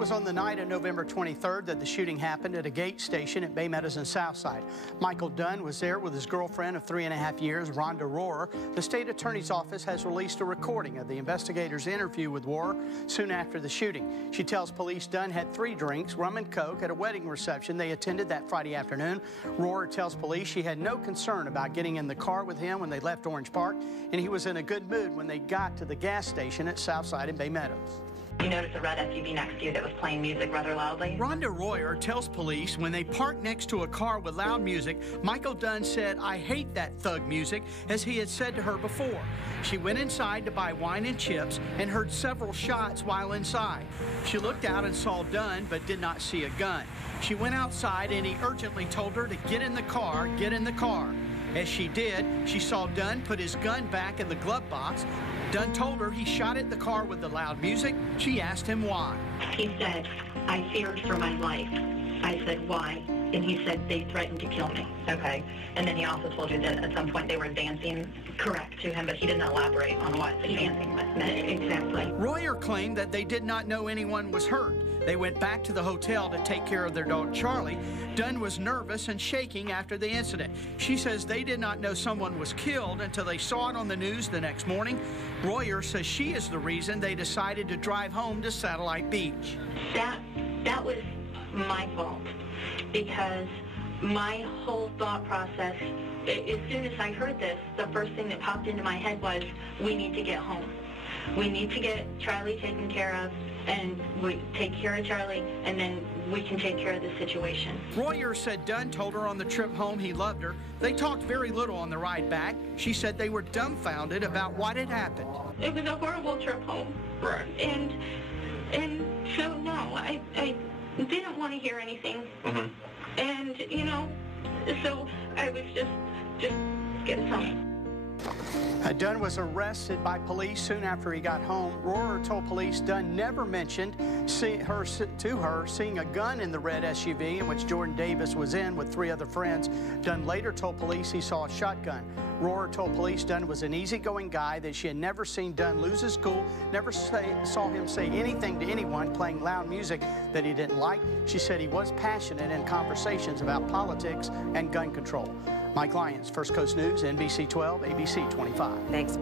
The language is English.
was on the night of November 23rd that the shooting happened at a gate station at Bay Meadows and Southside. Michael Dunn was there with his girlfriend of 3.5 years, Rhonda Rohrer. The state attorney's office has released a recording of the investigator's interview with Rohrer soon after the shooting. She tells police Dunn had 3 drinks, rum and coke, at a wedding reception they attended that Friday afternoon. Rohrer tells police she had no concern about getting in the car with him when they left Orange Park, and he was in a good mood when they got to the gas station at Southside and Bay Meadows. You noticed a red SUV next to you that was playing music rather loudly? Rhonda Rohrer tells police when they parked next to a car with loud music, Michael Dunn said, "I hate that thug music," as he had said to her before. She went inside to buy wine and chips and heard several shots while inside. She looked out and saw Dunn but did not see a gun. She went outside and he urgently told her to get in the car, get in the car. As she did, she saw Dunn put his gun back in the glove box. Dunn told her he shot at the car with the loud music. She asked him why. He said, "I feared for my life." I said, "Why?" And he said, "They threatened to kill me." Okay. And then he also told you that at some point they were dancing. Correct. To him, but he didn't elaborate on what the dancing meant. Exactly. Rohrer claimed that they did not know anyone was hurt. They went back to the hotel to take care of their dog, Charlie. Dunn was nervous and shaking after the incident. She says they did not know someone was killed until they saw it on the news the next morning. Rohrer says she is the reason they decided to drive home to Satellite Beach. That was my fault, because my whole thought process, as soon as I heard this, the first thing that popped into my head was, we need to get home. We need to get Charlie taken care of, and we take care of Charlie, and then we can take care of the situation. Rohrer said Dunn told her on the trip home he loved her. They talked very little on the ride back. She said they were dumbfounded about what had happened. It was a horrible trip home. Right. And so, no, I didn't want to hear anything. Mm-hmm. And, you know, so I was just getting home. Dunn was arrested by police soon after he got home. Rohrer told police Dunn never mentioned to her seeing a gun in the red SUV in which Jordan Davis was in with 3 other friends. Dunn later told police he saw a shotgun. Rohrer told police Dunn was an easygoing guy, that she had never seen Dunn lose his cool, never saw him say anything to anyone playing loud music that he didn't like. She said he was passionate in conversations about politics and gun control. Mike Lyons, First Coast News, NBC 12, ABC 25. Thanks.